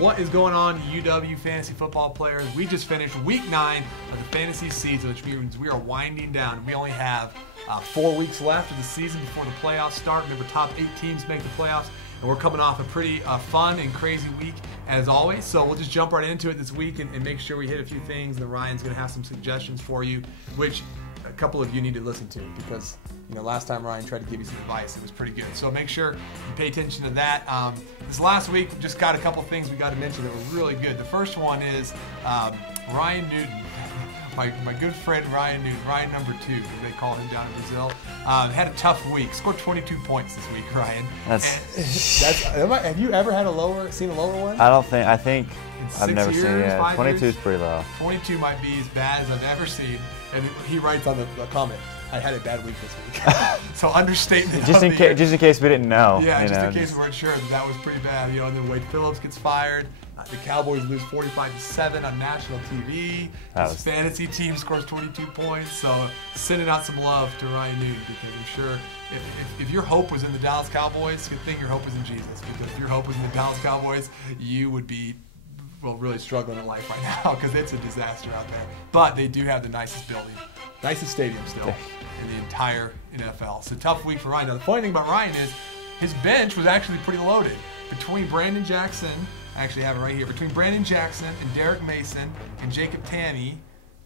What is going on, UW fantasy football players? We just finished week 9 of the fantasy season, which means we are winding down. We only have 4 weeks left of the season before the playoffs start. Remember, top 8 teams make the playoffs, and we're coming off a pretty fun and crazy week as always. So we'll just jump right into it this week and make sure we hit a few things. And then Ryan's going to have some suggestions for you, which a couple of you need to listen to because last time Ryan tried to give you some advice. It was pretty good. So make sure you pay attention to that. This last week, we just got a couple things we got to mention that were really good. The first one is Ryan Newton. My good friend Ryan Newton, Ryan number 2, as they call him down in Brazil, had a tough week. Scored 22 points this week, Ryan. Have you ever had seen a lower one? I think I've never years, seen it. Yeah, 22 years? is pretty low. 22 might be as bad as I've ever seen. And he writes on the comment, I had a bad week this week. So understatement. Just in case we didn't know. Yeah, just in case we weren't sure that was pretty bad. And then Wade Phillips gets fired. The Cowboys lose 45-7 on national TV. His fantasy team scores 22 points. So sending out some love to Ryan Newton because I'm sure if your hope was in the Dallas Cowboys, good thing your hope was in Jesus. Because if your hope was in the Dallas Cowboys, you would be really struggling in life right now because it's a disaster out there. But they do have the nicest building, nicest stadium still in the entire NFL. So tough week for Ryan. Now the funny thing about Ryan is his bench was actually pretty loaded. Between Brandon Jackson, I actually have it right here, between Brandon Jackson and Derek Mason and Jacob Tamme,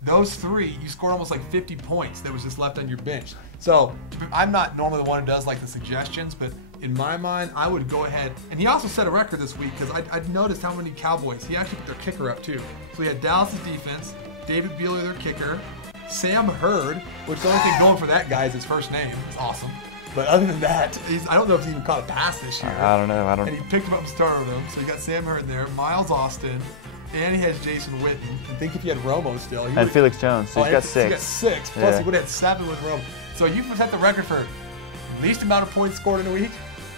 those 3, you scored almost like 50 points that was just left on your bench. So I'm not normally the one who does like the suggestions, but in my mind, I would go ahead. And he also set a record this week because I'd noticed how many Cowboys. He actually put their kicker up too. So he had Dallas' defense, David Beasley, their kicker, Sam Hurd, which the only thing going for that guy is his first name. It's awesome. But other than that, I don't know if he's even caught a pass this year. I don't know. And he picked him up and started him. So you got Sam Hurd there, Miles Austin, and he has Jason Witten. And think if he had Romo still. And Felix Jones. So he's got 6. He got 6. Plus he would have had 7 with Romo. So you've set the record for least amount of points scored in a week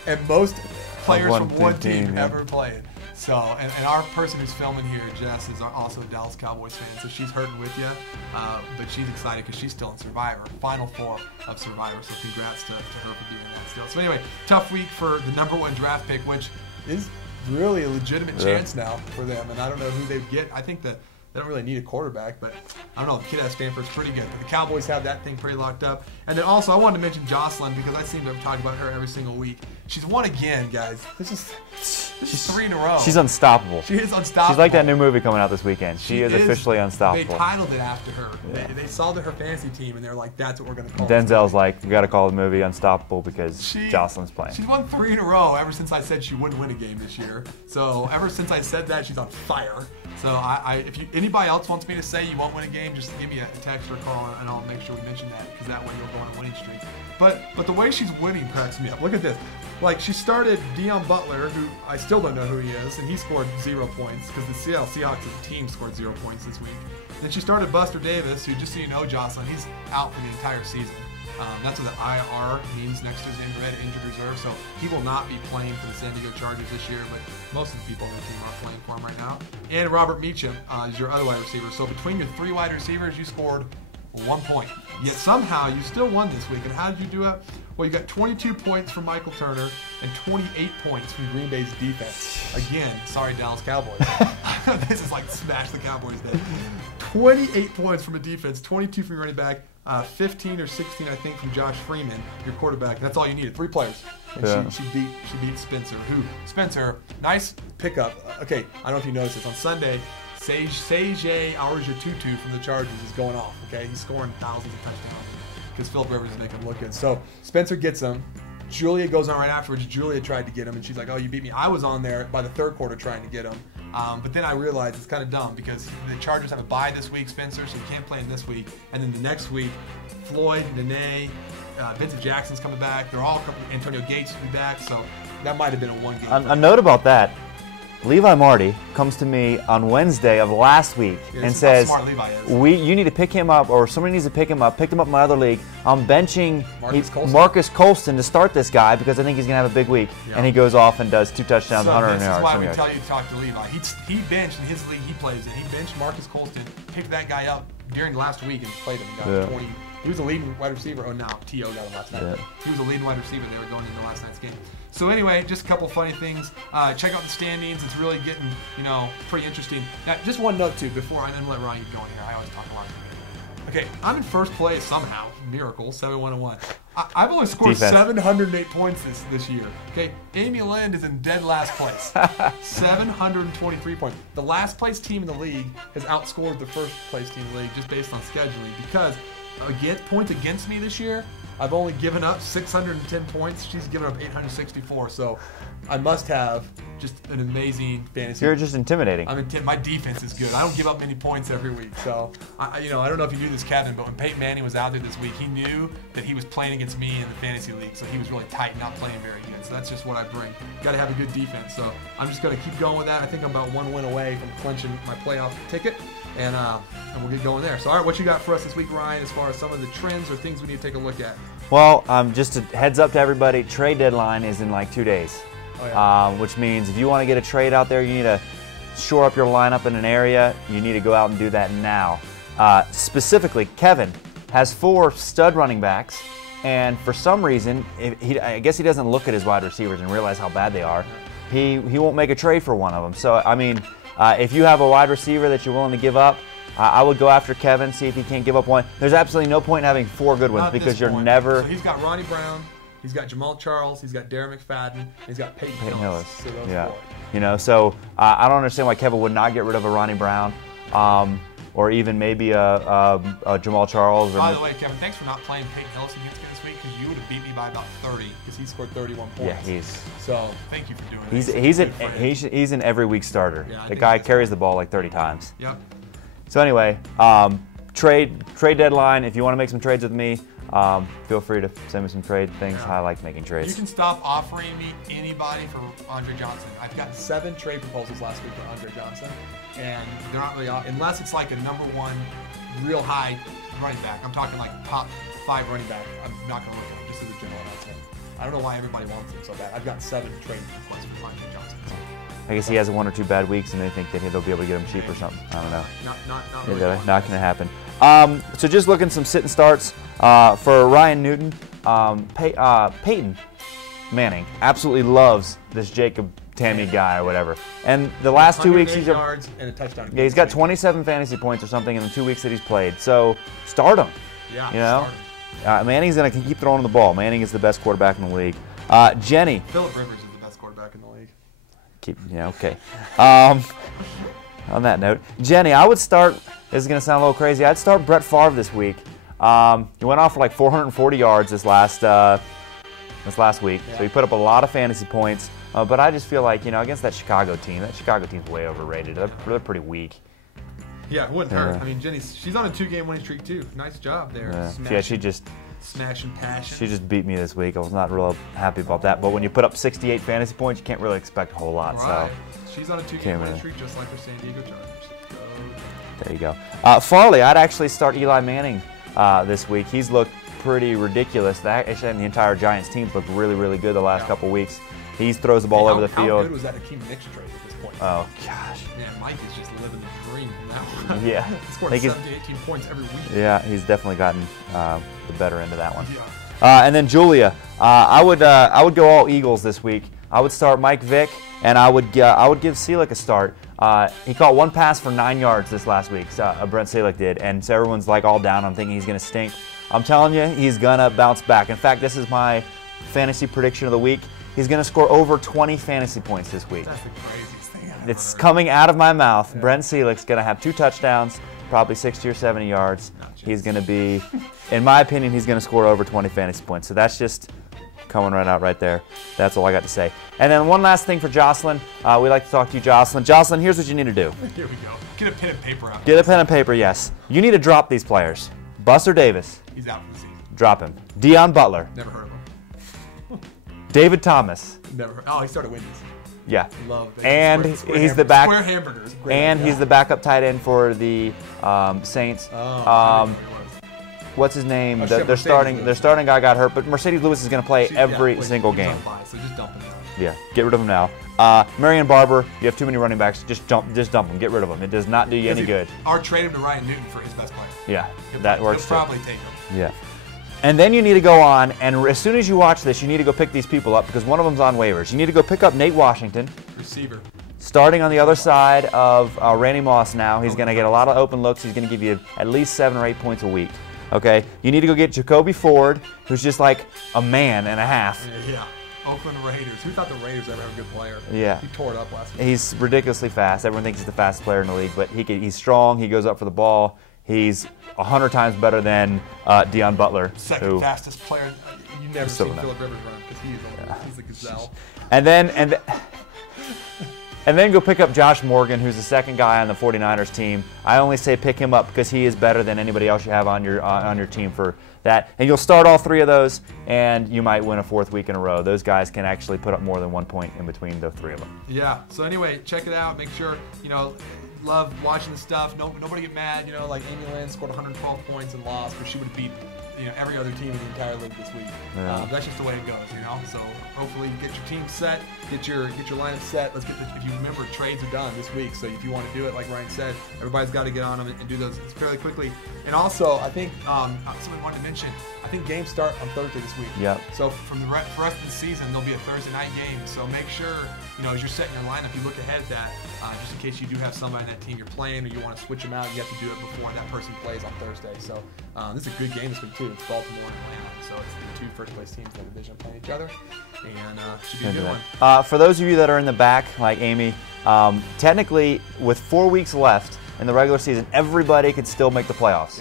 and most players from one team ever played. So, and our person who's filming here, Jess, is also a Dallas Cowboys fan, so she's hurting with you, but she's excited because she's still in Survivor, Final 4 of Survivor, so congrats to her for being in that still. So anyway, tough week for the #1 draft pick, which is really a legitimate chance now for them, and I don't know who they get. I think that they don't really need a quarterback, but I don't know. The kid out of Stanford's pretty good. But the Cowboys have that thing pretty locked up. And then also, I wanted to mention Jocelyn because I seem to talk about her every single week. She's won again, guys. This is 3 in a row. She's unstoppable. She is unstoppable. She's like that new movie coming out this weekend. She is officially unstoppable. They titled it after her. Yeah. They saw her fantasy team, and they're like, that's what we're going to call it. Denzel's like, we got to call the movie Unstoppable because Jocelyn's playing. She's won 3 in a row ever since I said she wouldn't win a game this year. So ever since I said that, she's on fire. So if anybody else wants me to say you won't win a game, just give me a text or a call, and I'll make sure we mention that because that way you'll go on a winning streak. But the way she's winning cracks me up. Look at this. Like, she started Deion Butler, who I still don't know who he is, and he scored 0 points because the Seattle Seahawks as a team scored 0 points this week. Then she started Buster Davis, who, just so you know, Jocelyn, he's out for the entire season. That's what the IR means next to his injured reserve. So he will not be playing for the San Diego Chargers this year, but most of the people on the team are playing for him right now. And Robert Meacham is your other wide receiver. So between your 3 wide receivers, you scored 1 point. Yet somehow you still won this week. And how did you do it? Well, you got 22 points from Michael Turner and 28 points from Green Bay's defense. Again, sorry, Dallas Cowboys. This is like smash the Cowboys day. 28 points from a defense, 22 from your running back, 15 or 16, I think, from Josh Freeman, your quarterback. That's all you needed. 3 players. And she beat Spencer. Spencer, nice pickup. Okay, I don't know if you noticed this. On Sunday, Sage Aurier-Tutu from the Chargers is going off. Okay, he's scoring thousands of touchdowns because Philip Rivers is making him look good. So Spencer gets him. Julia goes on right afterwards. Julia tried to get him, and she's like, oh, you beat me. I was on there by the 3rd quarter trying to get him. But then I realized it's kind of dumb because the Chargers have a bye this week, Spencer, so you can't play him this week. And then the next week, Floyd, Nene, Vincent Jackson's coming back. They're all coming. Antonio Gates will be back, so that might have been a 1 game. A note about that. Levi Marty comes to me on Wednesday of last week and says, you need to pick him up, or somebody needs to pick him up. Picked him up in my other league. I'm benching Marcus Colston to start this guy because I think he's going to have a big week. Yep. And he goes off and does 2 touchdowns, 100 yards. This is why we tell you to talk to Levi. He benched in his league he plays in. He benched Marcus Colston, picked that guy up during last week and played him. He got 20. He was a leading wide receiver. Oh, no, T.O. got him last night. Yeah. He was a leading wide receiver. They were going into last night's game. So anyway, just a couple funny things. Check out the standings. It's really getting, pretty interesting. Now, just one note too before I then let Ryan get going here. I always talk a lot. Okay, I'm in first place somehow. Miracle, 7-1-1. I've only scored 708 points this year. Okay, Amy Lind is in dead last place. 723 points. The last place team in the league has outscored the first place team in the league just based on scheduling because points against me this year, I've only given up 610 points. She's given up 864. So I must have just an amazing fantasy. You're just intimidating. My defense is good. I don't give up many points every week. So I don't know if you knew this, Kevin, but when Peyton Manning was out there this week, he knew that he was playing against me in the fantasy league. So he was really tight and not playing very good. So that's just what I bring. Got to have a good defense. So I'm just going to keep going with that. I think I'm about one win away from clinching my playoff ticket. And we'll get going there. So, all right, what you got for us this week, Ryan, as far as some of the trends or things we need to take a look at? Well, just a heads up to everybody, trade deadline is in like 2 days. Oh, yeah. Which means if you want to get a trade out there, you need to shore up your lineup in an area. You need to go out and do that now. Specifically, Kevin has 4 stud running backs, and for some reason, I guess he doesn't look at his wide receivers and realize how bad they are. He won't make a trade for one of them. So, I mean, if you have a wide receiver that you're willing to give up, I would go after Kevin, see if he can't give up one. There's absolutely no point in having 4 good ones because you're never. So he's got Ronnie Brown, he's got Jamal Charles, he's got Darren McFadden, he's got Peyton Hillis. So those 4. So I don't understand why Kevin would not get rid of a Ronnie Brown, or even maybe a Jamal Charles. By the way, Kevin, thanks for not playing Peyton Hillis against me this week because you would have beat me by about 30 because he scored 31 points. Yeah, So thank you for doing that. He's an every week starter. Yeah, the guy carries the ball like 30 times. Yep. So anyway, trade deadline. If you want to make some trades with me, feel free to send me some trade things. I like making trades. You can stop offering me anybody for Andre Johnson. I've gotten 7 trade proposals last week for Andre Johnson, and they're not really unless it's like a number 1 real high running back. I'm talking like top 5 running back. I'm not going to look at him just as a general announcement. I don't know why everybody wants him so bad. I've got 7 trade requests for Andre Johnson. I guess he has 1 or 2 bad weeks, and they think that they'll be able to get him cheap or something. I don't know. Not going to happen. So just looking some sit and starts for Ryan Newton. Peyton Manning absolutely loves this Jacob Tammy guy or whatever. And the last 2 weeks he's yards and a touchdown. Yeah, he's got 27 fantasy points or something in the 2 weeks that he's played. So start him. Yeah. Manning's going to keep throwing the ball. Manning is the best quarterback in the league. Jenny. Phillip Rivers is the best quarterback in the league. Okay. On that note, Jenny, I would start. This is going to sound a little crazy. I'd start Brett Favre this week. He went off for like 440 yards this last week, so he put up a lot of fantasy points. But I just feel like against that Chicago team's way overrated. They're pretty weak. Yeah, it wouldn't hurt. I mean, Jenny, she's on a 2-game winning streak too. Nice job there. She just smashing passion. She just beat me this week. I was not real happy about that. But when you put up 68 fantasy points, you can't really expect a whole lot. Right. So she's on a 2-game winning streak, just like her San Diego Chargers. There you go. Farley, I'd actually start Eli Manning this week. He's looked pretty ridiculous. Actually, the entire Giants team's looked really, really good the last couple weeks. He throws the ball over the field. How good was that Hakeem Nicks trade at this point? Oh, gosh. Man, Mike is just living the dream from that one. Yeah. He scored 7 to 18 points every week. Yeah, he's definitely gotten the better end of that one. Yeah. And then Julia, I would go all Eagles this week. I would start Mike Vick, and I would give Selleck a start. He caught 1 pass for 9 yards this last week. Brent Selleck did, and so everyone's like all down on thinking he's going to stink. I'm telling you, he's going to bounce back. In fact, this is my fantasy prediction of the week. He's going to score over 20 fantasy points this week. That's the craziest thing I've It's coming out of my mouth. Yeah. Brent Selleck's going to have 2 touchdowns, probably 60 or 70 yards. He's going to be, in my opinion, he's going to score over 20 fantasy points. So that's just coming right out right there. That's all I got to say. And then one last thing for Jocelyn. We'd like to talk to you, Jocelyn. Jocelyn, here's what you need to do. Here we go. Get a pen and paper out. Get a pen and paper, yes. You need to drop these players. Buster Davis. He's out for the season. Drop him. Deion Butler. Never heard of him. David Thomas. Never heard. Oh, he started Wendy's. Yeah. Love that. And he's the back. Square hamburgers. And he's the backup tight end for the Saints. What's his name? Their starting guy got hurt, but Mercedes Lewis is going to play every single game. So just dump him out. Yeah, get rid of him now. Marion Barber, you have too many running backs. Just dump him. Get rid of him. It does not do you any good. Or trade him to Ryan Newton for his best player. Yeah, that works. He'll probably take him. Yeah. And then you need to go on, and as soon as you watch this, you need to go pick these people up because one of them's on waivers. You need to go pick up Nate Washington. Receiver. Starting on the other side of Randy Moss now. He's going to get a lot of open looks. He's going to give you at least 7 or 8 points a week. Okay? You need to go get Jacoby Ford, who's just like a man and a half. Yeah. Oakland Raiders. Who thought the Raiders ever have a good player? Yeah. He tore it up last week. He's ridiculously fast. Everyone thinks he's the fastest player in the league, but he's strong. He goes up for the ball. He's 100 times better than Deion Butler. Second fastest player. You've never seen Phillip Rivers run because he's a gazelle. And then go pick up Josh Morgan, who's the second guy on the 49ers team. I only say pick him up because he is better than anybody else you have on your team for that. And you'll start all 3 of those, and you might win a 4th week in a row. Those guys can actually put up more than 1 point in between the 3 of them. Yeah. So anyway, check it out. Make sure, love watching the stuff. Nobody get mad. Like Amy Lynn scored 112 points and lost, but she would beat every other team in the entire league this week. Yeah. That's just the way it goes, So hopefully get your team set, get your lineup set. Let's get if you remember, trades are done this week. So if you want to do it, like Ryan said, everybody's got to get on them and do those fairly quickly. And also, I think someone wanted to mention, I think games start on Thursday this week. Yep. So from the rest of the season, there'll be a Thursday night game. So make sure, as you're setting your lineup, you look ahead at that, just in case you do have somebody on that team you're playing or you want to switch them out. You have to do it before that person plays on Thursday. So this is a good game this week too. It's Baltimore and Atlanta, so it's the 2 first-place teams in the division playing each other, and should be a good one. For those of you that are in the back, like Amy, technically with 4 weeks left in the regular season, everybody could still make the playoffs.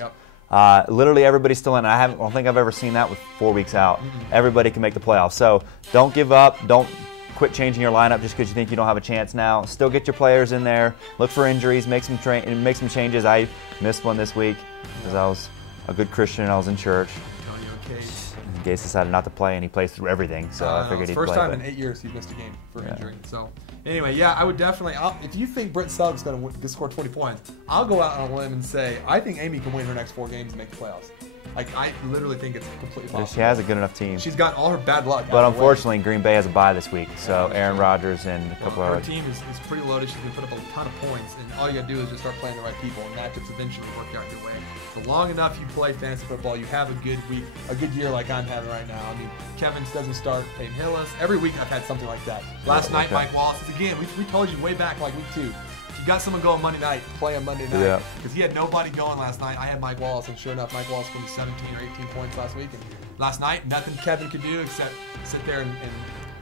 Yep. Literally everybody's still in. I don't think I've ever seen that with 4 weeks out. Mm-hmm. Everybody can make the playoffs. So don't give up. Don't quit changing your lineup just because you think you don't have a chance now. Still get your players in there. Look for injuries. Make some changes. I missed one this week because I was a good Christian and I was in church. Gase decided not to play, and he plays through everything, so I figured he'd play. First time in 8 years he's missed a game for injury. So anyway, I would definitely. If you think Britt Suggs is going to score 20 points, I'll go out on a limb and say I think Amy can win her next 4 games and make the playoffs. Like, I literally think it's completely possible. She has a good enough team. She's got all her bad luck. But unfortunately, Green Bay has a bye this week, so Aaron Rodgers and a couple of her team is pretty loaded. She's going to put up a ton of points, and all you got to do is just start playing the right people, and matchups eventually work out your way. So long enough you play fantasy football, you have a good week, a good year like I'm having right now. I mean, Kevin doesn't start, Peyton Hillis. Every week I've had something like that. Last night, Mike Wallace. Again, we told you way back like week 2. You got someone going Monday night, play on Monday night. Because he had nobody going last night. I had Mike Wallace, and sure enough, Mike Wallace scored 17 or 18 points last week. And last night, nothing Kevin could do except sit there and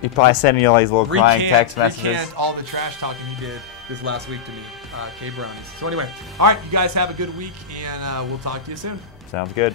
he probably sending you all these little crying text messages. Recant all the trash talking he did this last week to me, K Brownies. So anyway, all right, you guys have a good week, and we'll talk to you soon. Sounds good.